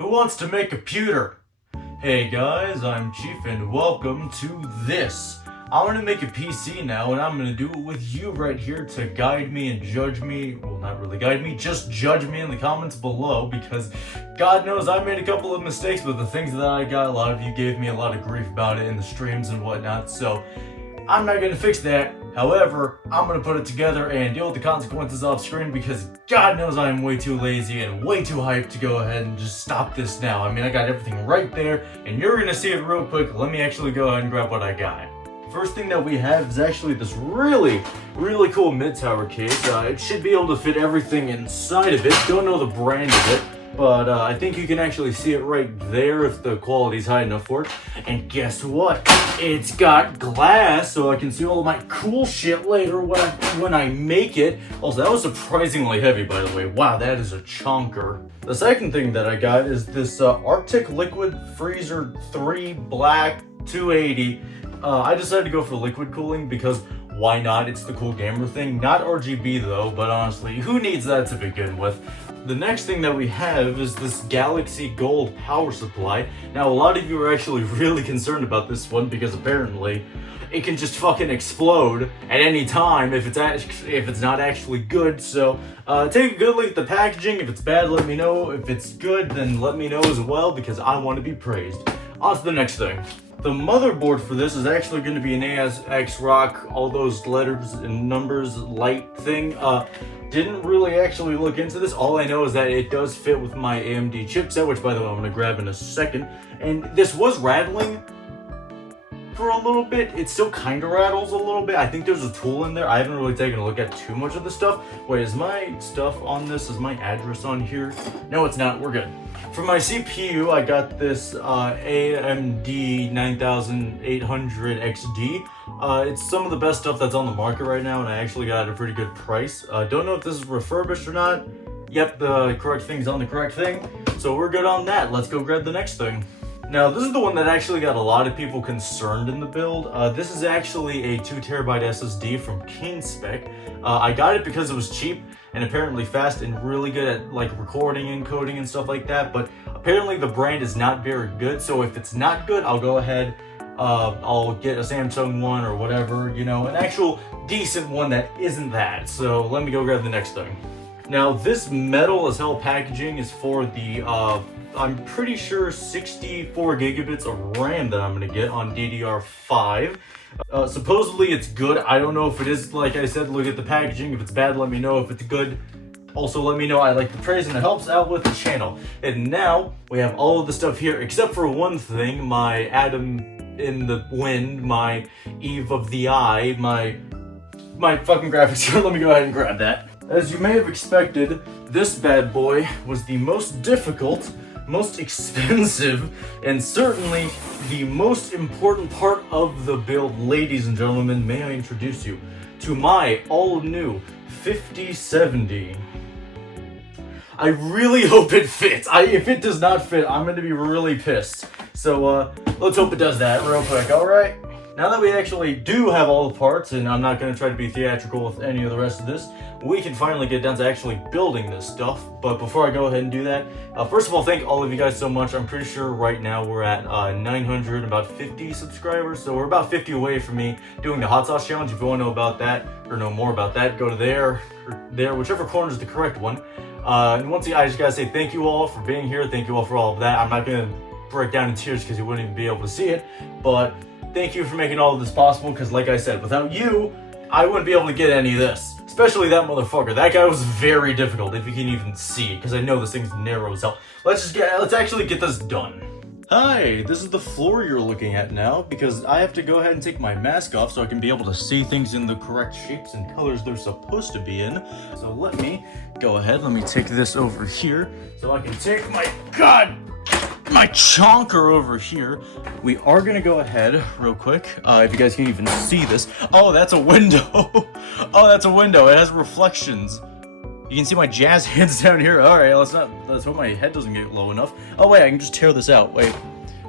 Who wants to make a pewter? Hey guys, I'm Chief and welcome to this. I'm gonna make a PC now and I'm gonna do it with you right here to guide me and judge me. Well, not really guide me, just judge me in the comments below because God knows I made a couple of mistakes, but the things that I got, a lot of you gave me a lot of grief about it in the streams and whatnot, so I'm not gonna fix that. However, I'm gonna put it together and deal with the consequences off screen because God knows I am way too lazy and way too hyped to go ahead and just stop this now. I mean, I got everything right there and you're gonna see it real quick. Let me actually go ahead and grab what I got. First thing that we have is actually this really cool mid-tower case. It should be able to fit everything inside of it. Don't know the brand of it, but I think you can actually see it right there if the quality's high enough for it. And guess what? It's got glass, so I can see all of my cool shit later when I make it. Also, that was surprisingly heavy, by the way. Wow, that is a chunker. The second thing that I got is this Arctic Liquid Freezer 3 Black 280. I decided to go for liquid cooling because why not? It's the cool gamer thing. Not RGB though, but honestly, who needs that to begin with? The next thing that we have is this Galaxy Gold power supply. Now, a lot of you are actually really concerned about this one because apparently it can just fucking explode at any time if it's not actually good. So take a good look at the packaging. If it's bad, let me know. If it's good, then let me know as well because I want to be praised. On to the next thing. The motherboard for this is actually going to be an ASX Rock, all those letters and numbers light thing. Didn't really actually look into this. All I know is that it does fit with my AMD chipset, which by the way I'm going to grab in a second. And this was rattling for a little bit. It still kind of rattles a little bit. I think there's a tool in there. I haven't really taken a look at too much of the stuff. Wait, is my stuff on this? Is my address on here? No, it's not. We're good. For my CPU, I got this AMD 9800 XD. It's some of the best stuff that's on the market right now, and I actually got it at a pretty good price. Don't know if this is refurbished or not. Yep, the correct thing's on the correct thing. So we're good on that. Let's go grab the next thing. Now, this is the one that actually got a lot of people concerned in the build. This is actually a 2TB SSD from Kingspec. I got it because it was cheap and apparently fast and really good at like recording and coding and stuff like that, but apparently the brand is not very good. So if it's not good, I'll go ahead, I'll get a Samsung one or whatever, you know, an actual decent one that isn't that. So let me go grab the next thing. Now, this metal as hell packaging is for the I'm pretty sure 64 gigabits of RAM that I'm gonna get on DDR5. Supposedly it's good. I don't know if it is. Like I said, look at the packaging. If it's bad, let me know. If it's good, also let me know. I like the praise and it helps out with the channel. And now we have all of the stuff here except for one thing: my Atom in the Wind, my Eve of the Eye, my fucking graphics. Let me go ahead and grab that. As you may have expected, this bad boy was the most difficult, most expensive, and certainly the most important part of the build. Ladies and gentlemen, may I introduce you to my all-new 5070. I really hope it fits. If it does not fit, I'm going to be really pissed. So let's hope it does that real quick, alright? Now that we actually do have all the parts, and I'm not going to try to be theatrical with any of the rest of this, we can finally get down to actually building this stuff. But before I go ahead and do that, first of all, thank all of you guys so much. I'm pretty sure right now we're at 950 subscribers, so we're about 50 away from me doing the hot sauce challenge. If you want to know about that, or know more about that, go to there, or there, whichever corner is the correct one. And once again, I just gotta say thank you all for being here. Thank you all for all of that. I'm not going to break down in tears because you wouldn't even be able to see it, but thank you for making all of this possible, because like I said, without you, I wouldn't be able to get any of this. Especially that motherfucker. That guy was very difficult, if you can even see, because I know this thing's narrow as hell. Let's actually get this done. Hi, this is the floor you're looking at now, because I have to go ahead and take my mask off so I can be able to see things in the correct shapes and colors they're supposed to be in. So let me go ahead, let me take this over here, so I can take my chonker over here. We are gonna go ahead real quick, if you guys can even see this. Oh, that's a window. Oh, that's a window. It has reflections. You can see my jazz hands down here. All right, let's hope my head doesn't get low enough. Oh wait, I can just tear this out. Wait,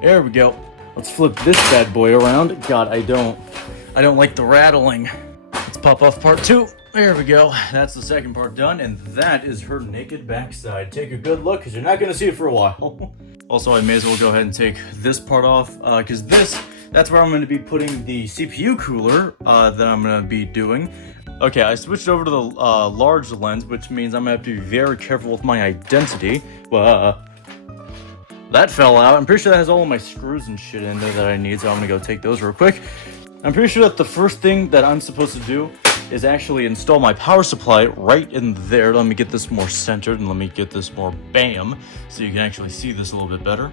there we go. Let's flip this bad boy around. God, I don't like the rattling. Let's pop off part 2. There we go. That's the second part done, and that is her naked backside. Take a good look, because you're not going to see it for a while. Also, I may as well go ahead and take this part off, because that's where I'm going to be putting the CPU cooler that I'm going to be doing. Okay, I switched over to the large lens, which means I'm going to have to be very careful with my identity. That fell out. I'm pretty sure that has all of my screws and shit in there that I need, so I'm going to go take those real quick. I'm pretty sure that the first thing that I'm supposed to do is actually install my power supply right in there. Let me get this more centered and let me get this more bam, so you can actually see this a little bit better.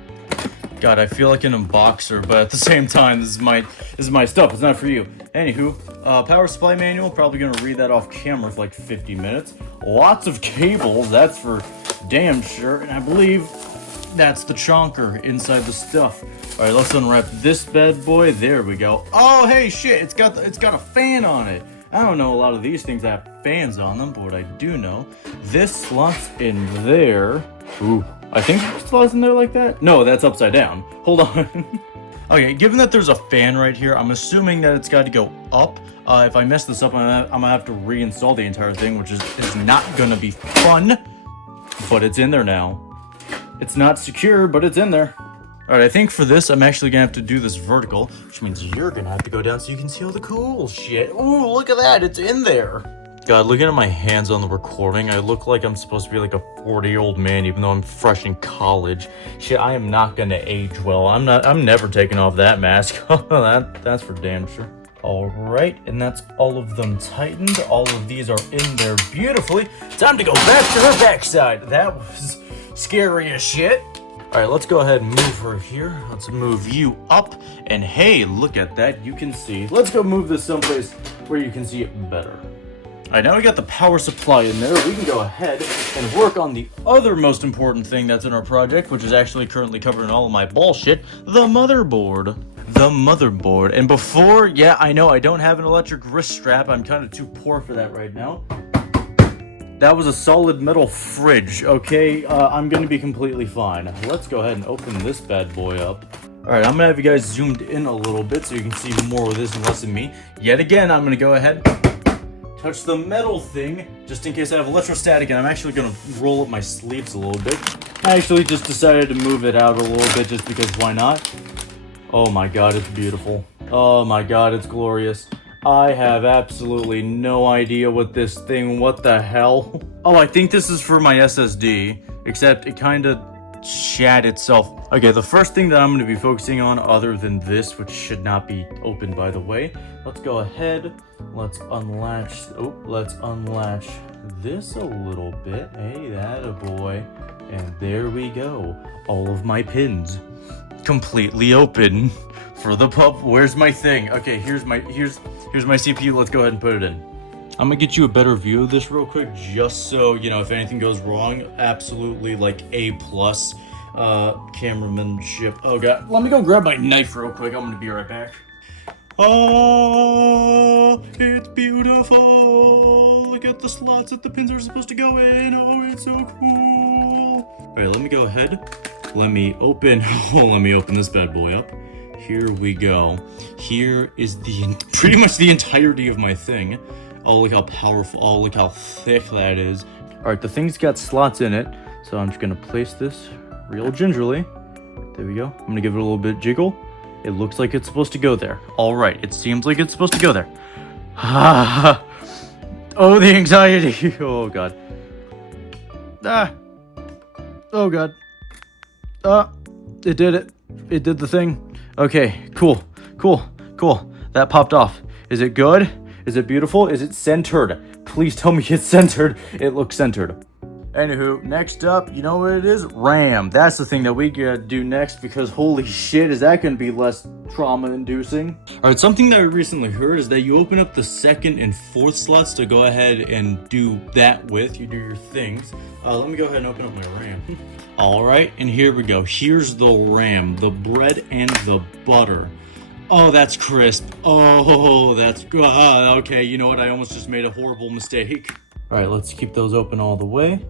God, I feel like an unboxer, but at the same time, this is my stuff. It's not for you. Anywho, power supply manual. Probably gonna read that off camera for like 50 minutes. Lots of cables. That's for damn sure. And I believe that's the chonker inside the stuff. All right, let's unwrap this bad boy. There we go. Oh, hey, shit! It's got a fan on it. I don't know a lot of these things that have fans on them, but what I do know, this slots in there. Ooh, I think it slots in there like that. No, that's upside down. Hold on. Okay, given that there's a fan right here, I'm assuming that it's got to go up. If I mess this up, I'm gonna have to reinstall the entire thing, which is not gonna be fun. But it's in there now. It's not secure, but it's in there. Alright, I think for this, I'm actually gonna have to do this vertical, which means you're gonna have to go down so you can see all the cool shit. Ooh, look at that, it's in there. God, looking at my hands on the recording, I look like I'm supposed to be like a 40-year-old man, even though I'm fresh in college. Shit, I am not gonna age well. I'm never taking off that mask. That's for damn sure. Alright, and that's all of them tightened. All of these are in there beautifully. Time to go back to her backside. That was scary as shit. Alright, let's go ahead and move her here. Let's move you up. And hey, look at that. You can see. Let's go move this someplace where you can see it better. Alright, now we got the power supply in there. We can go ahead and work on the other most important thing that's in our project, which is actually currently covering all of my bullshit, the motherboard. The motherboard. And before, yeah, I know I don't have an electric wrist strap. I'm kind of too poor for that right now. That was a solid metal fridge, okay? I'm gonna be completely fine. Let's go ahead and open this bad boy up. Alright, I'm gonna have you guys zoomed in a little bit so you can see more of this and less of me. Yet again, I'm gonna go ahead, touch the metal thing, just in case I have electrostatic, and I'm actually gonna roll up my sleeves a little bit. I actually just decided to move it out a little bit just because why not? Oh my god, it's beautiful. Oh my god, it's glorious. I have absolutely no idea what the hell? Oh, I think this is for my SSD, except it kind of shat itself. Okay, the first thing that I'm going to be focusing on, other than this, which should not be open by the way, let's go ahead, let's unlatch this a little bit. Hey, that a boy. And there we go. All of my pins completely open for the pub. Where's my thing? Okay, here's my CPU. Let's go ahead and put it in. I'm gonna get you a better view of this real quick, just so you know if anything goes wrong. Absolutely like A+ cameramanship. Oh god, let me go grab my knife real quick. I'm gonna be right back. Oh, it's beautiful. Look at the slots that the pins are supposed to go in. Oh, it's so cool. All right, let me go ahead. Let me open this bad boy up. Here we go. Here is pretty much the entirety of my thing. Oh, look how powerful, oh, look how thick that is. All right, the thing's got slots in it, so I'm just gonna place this real gingerly. There we go. I'm gonna give it a little bit jiggle. It looks like it's supposed to go there. All right, it seems like it's supposed to go there. Ah, oh, the anxiety. Oh god. Ah. Oh god. It did it. It did the thing. Okay, cool. That popped off. Is it good? Is it beautiful? Is it centered? Please tell me it's centered. It looks centered. Anywho, next up, you know what it is? RAM. That's the thing that we gotta do next, because holy shit, is that gonna be less trauma-inducing? Alright, something that I recently heard is that you open up the second and fourth slots to go ahead and do that with. You do your things. Let me go ahead and open up my RAM. Alright, and here we go. Here's the RAM, the bread and the butter. Oh, that's crisp. Oh, that's good. Okay, you know what? I almost just made a horrible mistake. Alright, let's keep those open all the way.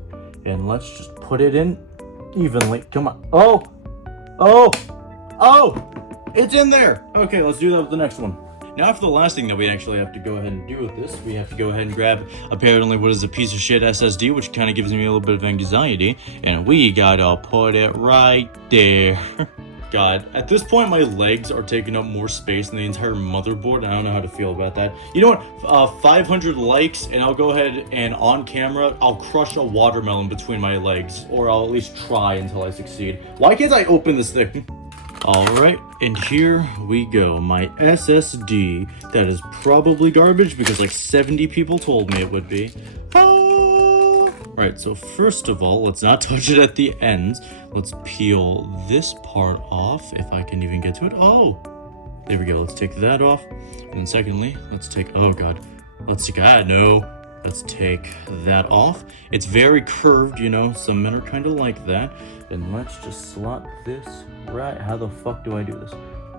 And let's just put it in evenly. Come on. Oh! It's in there! Okay, let's do that with the next one. Now for the last thing that we actually have to go ahead and do with this, we have to go ahead and grab apparently what is a piece of shit SSD, which kind of gives me a little bit of anxiety, and we gotta put it right there. God, at this point my legs are taking up more space than the entire motherboard, and I don't know how to feel about that. You know what, 500 likes, and I'll go ahead and on camera, I'll crush a watermelon between my legs, or I'll at least try until I succeed. Why can't I open this thing? Alright, and here we go, my SSD, that is probably garbage because like 70 people told me it would be. Right, so first of all, let's not touch it at the ends. Let's peel this part off, if I can even get to it. Oh, there we go, let's take that off. And then secondly, let's take, oh god, let's take that off. It's very curved, you know, some men are kind of like that. And let's just slot this right. How the fuck do I do this?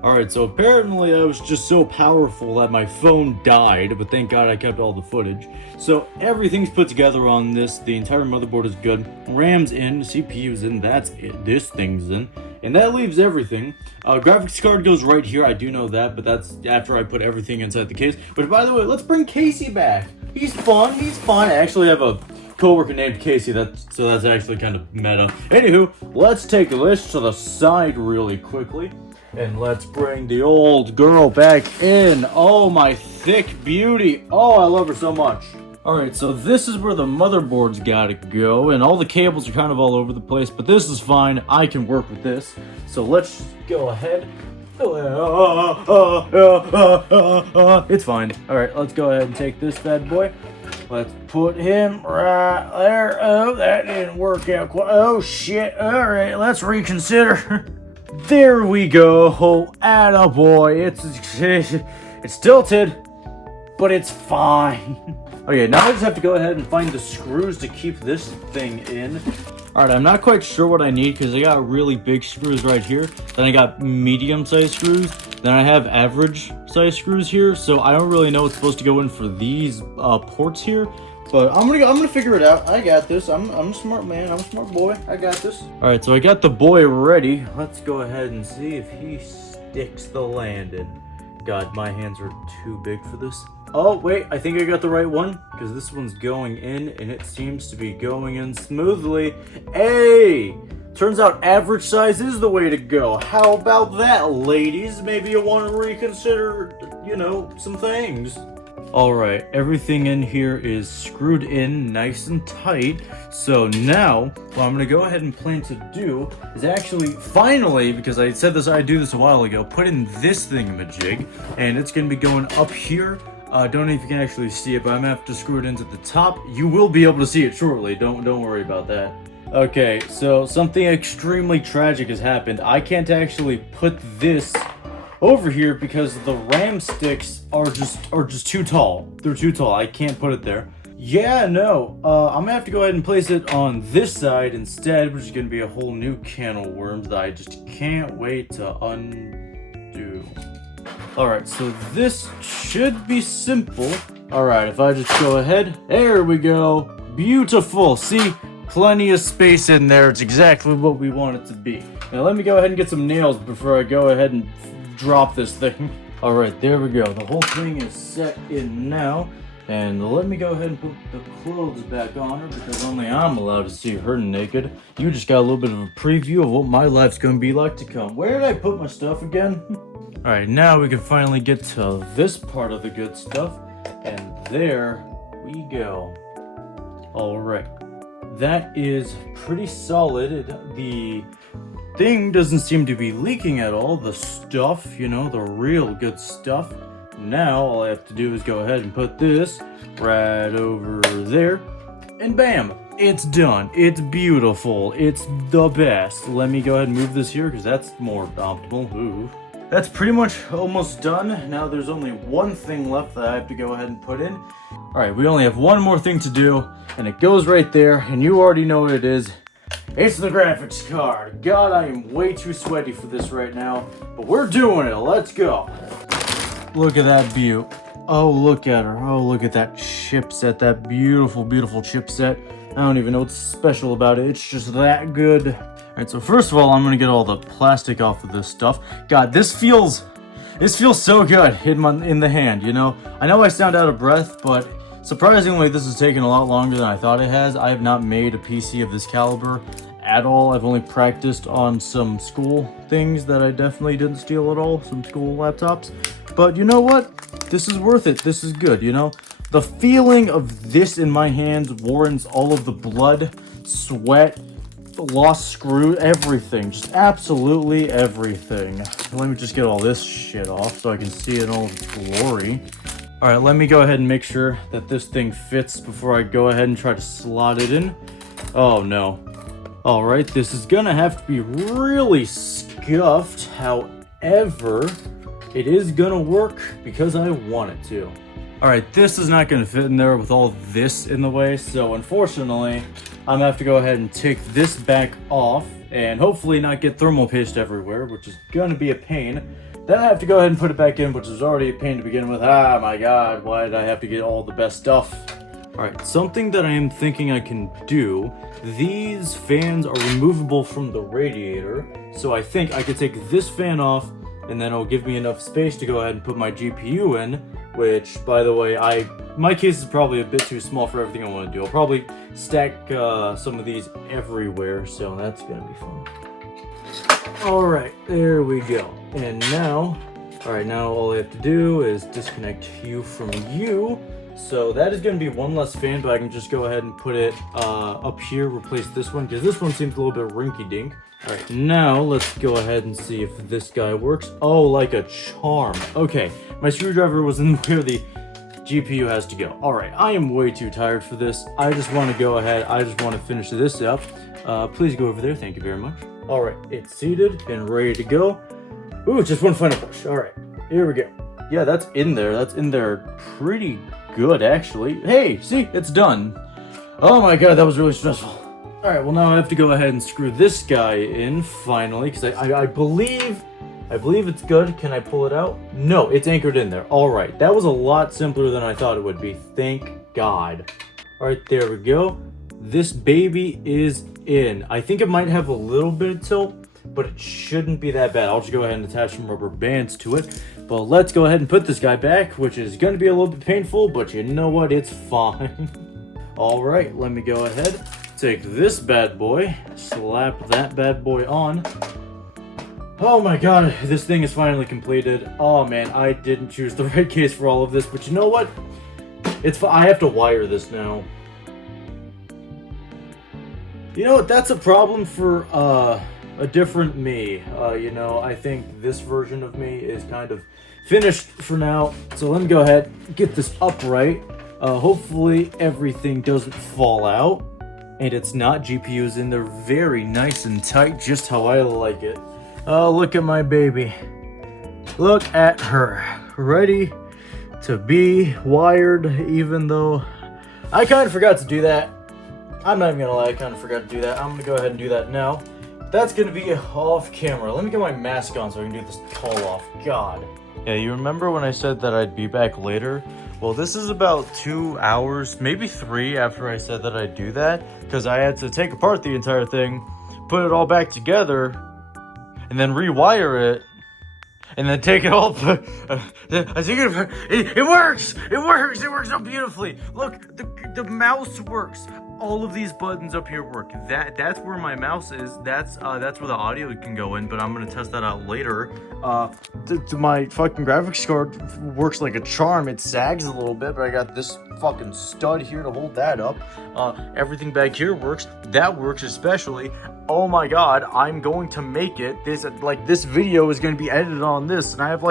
Alright, so apparently I was just so powerful that my phone died, but thank god I kept all the footage. So everything's put together on this, the entire motherboard is good. RAM's in, CPU's in, that's it, this thing's in. And that leaves everything. Graphics card goes right here, I do know that, but that's after I put everything inside the case. But by the way, let's bring Casey back. He's fun. I actually have a coworker named Casey, so that's actually kind of meta. Anywho, let's take this to the side really quickly. And let's bring the old girl back in. Oh, my thick beauty. Oh, I love her so much. Alright, so this is where the motherboard's gotta go, and all the cables are kind of all over the place, but this is fine. I can work with this. So let's go ahead. It's fine. Alright, let's go ahead and take this bad boy. Let's put him right there. Oh, that didn't work out quite. Oh, shit. Alright, let's reconsider. There we go. Attaboy. It's tilted, but it's fine. Okay, now I just have to go ahead and find the screws to keep this thing in. Alright, I'm not quite sure what I need because I got really big screws right here. Then I got medium-sized screws. Then I have average-sized screws here. So I don't really know what's supposed to go in for these ports here. But I'm gonna figure it out. I got this. I'm a smart man. I'm a smart boy. I got this. Alright, so I got the boy ready. Let's go ahead and see if he sticks the landing. God, my hands are too big for this. Oh, wait, I think I got the right one, because this one's going in, and it seems to be going in smoothly. Hey! Turns out average size is the way to go. How about that, ladies? Maybe you want to reconsider, you know, some things. Alright, everything in here is screwed in nice and tight. So now, what I'm going to go ahead and plan to do is actually, finally, because I said this, I'd do this a while ago, put in this thingamajig, and it's going to be going up here. Don't know if you can actually see it, but I'm going to have to screw it into the top. You will be able to see it shortly, don't worry about that. Okay, so something extremely tragic has happened. I can't actually put this over here because the RAM sticks are just too tall. They're too tall. I can't put it there. Yeah, no. I'm gonna have to go ahead and place it on this side instead, which is gonna be a whole new can of worms that I just can't wait to undo. Alright, so this should be simple. Alright, if I just go ahead, there we go. Beautiful. See? Plenty of space in there. It's exactly what we want it to be. Now let me go ahead and get some nails before I go ahead and drop this thing. Alright, there we go. The whole thing is set in now. And let me go ahead and put the clothes back on her because only I'm allowed to see her naked. You just got a little bit of a preview of what my life's going to be like to come. Where did I put my stuff again? Alright, now we can finally get to this part of the good stuff. And there we go. Alright. That is pretty solid. The thing doesn't seem to be leaking at all. The stuff, you know, the real good stuff. Now all I have to do is go ahead and put this right over there. And bam! It's done. It's beautiful. It's the best. Let me go ahead and move this here because that's more optimal. Ooh. That's pretty much almost done. Now there's only one thing left that I have to go ahead and put in. Alright, we only have one more thing to do, and it goes right there, and you already know what it is. It's the graphics card. God, I am way too sweaty for this right now, but we're doing it. Let's go. Look at that view. Oh, look at her. Oh, look at that chipset, that beautiful, beautiful chipset. I don't even know what's special about it. It's just that good. Alright, so first of all, I'm going to get all the plastic off of this stuff. God, this feels This feels so good in the hand, you know? I know I sound out of breath, but surprisingly, this has taken a lot longer than I thought it has. I have not made a PC of this caliber at all. I've only practiced on some school things that I definitely didn't steal at all, some school laptops. But you know what? This is worth it. This is good, you know? The feeling of this in my hands warrants all of the blood, sweat, lost screw, everything. Just absolutely everything. Let me just get all this shit off so I can see it in all its glory. Alright, let me go ahead and make sure that this thing fits before I go ahead and try to slot it in. Oh no. Alright, this is gonna have to be really scuffed. However, it is gonna work because I want it to. Alright, this is not gonna fit in there with all this in the way, so unfortunately, I'm gonna have to go ahead and take this back off and hopefully not get thermal paste everywhere, which is gonna be a pain. Then I have to go ahead and put it back in, which is already a pain to begin with. Ah, my god, why did I have to get all the best stuff? Alright, something that I am thinking I can do, these fans are removable from the radiator, so I think I could take this fan off, and then it'll give me enough space to go ahead and put my GPU in, which, by the way, my case is probably a bit too small for everything I want to do. I'll probably stack some of these everywhere, so that's gonna be fun. Alright, there we go. And now, now all I have to do is disconnect you from you. So that is going to be one less fan, but I can just go ahead and put it up here, replace this one, because this one seems a little bit rinky-dink. Alright, now let's go ahead and see if this guy works. Oh, like a charm. Okay, my screwdriver was in where the GPU has to go. Alright, I am way too tired for this. I just want to go ahead, I just want to finish this up. Please go over there, thank you very much. Alright, it's seated and ready to go. Ooh, just one final push. Alright, here we go. Yeah, that's in there. That's in there pretty good, actually. Hey, see, it's done. Oh my god, that was really stressful. Alright, well now I have to go ahead and screw this guy in, finally, because I believe it's good. Can I pull it out? No, it's anchored in there. Alright, that was a lot simpler than I thought it would be. Thank God. Alright, there we go. This baby is in. I think it might have a little bit of tilt, but it shouldn't be that bad. I'll just go ahead and attach some rubber bands to it. But let's go ahead and put this guy back, which is going to be a little bit painful, but you know what? It's fine. Alright, let me go ahead, take this bad boy, slap that bad boy on. Oh my god, this thing is finally completed. Oh man, I didn't choose the right case for all of this, but you know what? I have to wire this now. You know what? That's a problem for a different me. You know, I think this version of me is kind of finished for now. So let me go ahead, get this upright. Hopefully everything doesn't fall out. And it's not. GPU's in there very nice and tight, just how I like it. Oh, look at my baby. Look at her. Ready to be wired, even though I kind of forgot to do that. I'm not even gonna lie, I kind of forgot to do that. I'm gonna go ahead and do that now. That's gonna be off camera. Let me get my mask on so I can do this call off. God. Yeah, you remember when I said that I'd be back later? Well, this is about 2 hours, maybe 3 after I said that I'd do that, because I had to take apart the entire thing, put it all back together, and then rewire it, and then take it all. I think it works! It works! It works so beautifully! Look, the mouse works. All of these buttons up here work. That's where my mouse is. That's where the audio can go in, but I'm gonna test that out later. My fucking graphics card works like a charm. It sags a little bit, but I got this fucking stud here to hold that up. Everything back here works. That works especially. Oh my god, I'm going to make it. This video is gonna be edited on this, and I have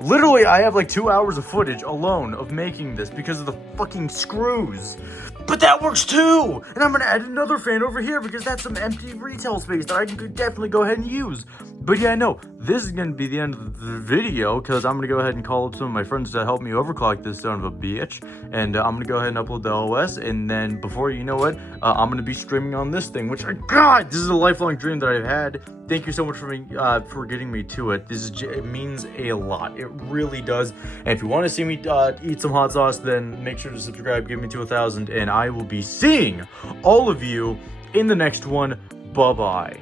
literally, I have 2 hours of footage alone of making this because of the fucking screws. But that works too! And I'm gonna add another fan over here because that's some empty retail space that I can definitely go ahead and use. But yeah, no, this is gonna be the end of the video because I'm gonna go ahead and call up some of my friends to help me overclock this son of a bitch. And I'm gonna go ahead and upload the OS, and then before you know it, I'm gonna be streaming on this thing, which God, this is a lifelong dream that I've had. Thank you so much for getting me to it. It means a lot. It really does. And if you want to see me eat some hot sauce, then make sure to subscribe, give me to 1,000, and I will be seeing all of you in the next one. Bye-bye.